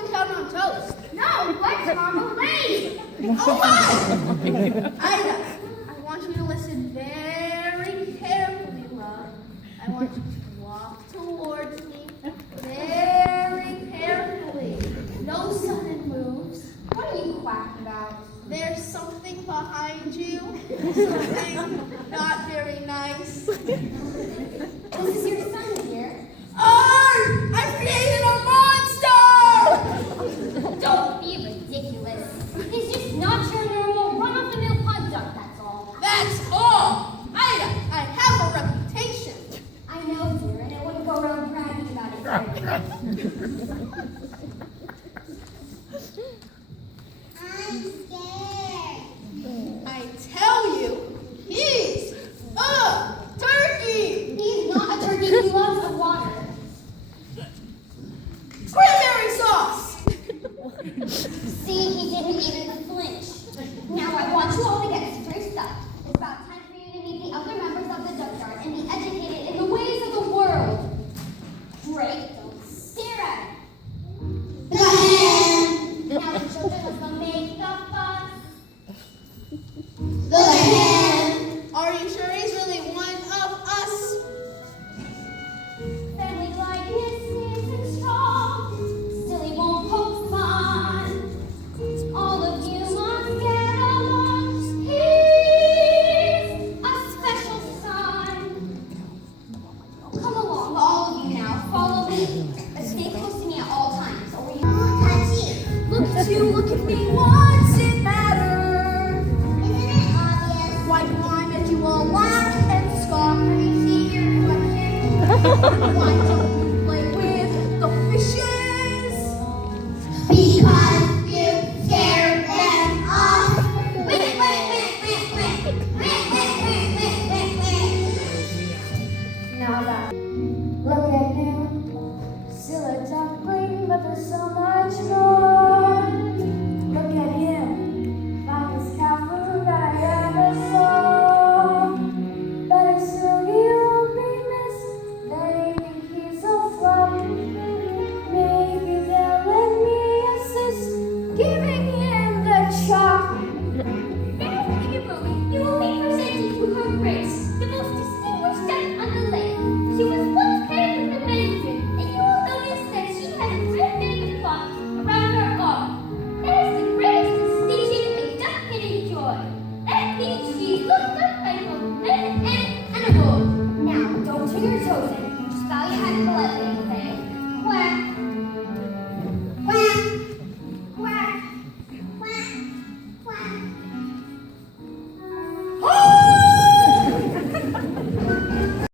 chocolate count on toast. No, let's marmalade. Oh, wow! Ida, I want you to listen very carefully, love. I want you to walk towards me very carefully. No sudden moves. What are you quacking about? There's something behind you. Something not very nice. This is your son here. Arr! I've created a monster! Don't be ridiculous. He's just not your normal run-of-the-mill pod duck, that's all. That's all! Ida, I have a reputation. I know, dear, and I wouldn't go around bragging about it. I'm scared. I tell you, he's a turkey! He's not a turkey, he loves the water. Cranberry sauce! See, he didn't even flinch. Now I want you all to get spruced up. It's about time for you to meet the other members of the duck yard and be educated in the ways of the world. Drake, don't stare at it. Now the children, let's go make the fuss. The hen! Are you sure he's really one of us? Family likeness isn't strong. Still he won't poke fun. All of you must get along. He's a special son. Come along, all of you now. Follow me. Stay close to me at all times. Or you won't touch you. Look at you, look at me, what's it matter? Isn't it obvious? Why do I make you all laugh and scoff when you see your reflection? Why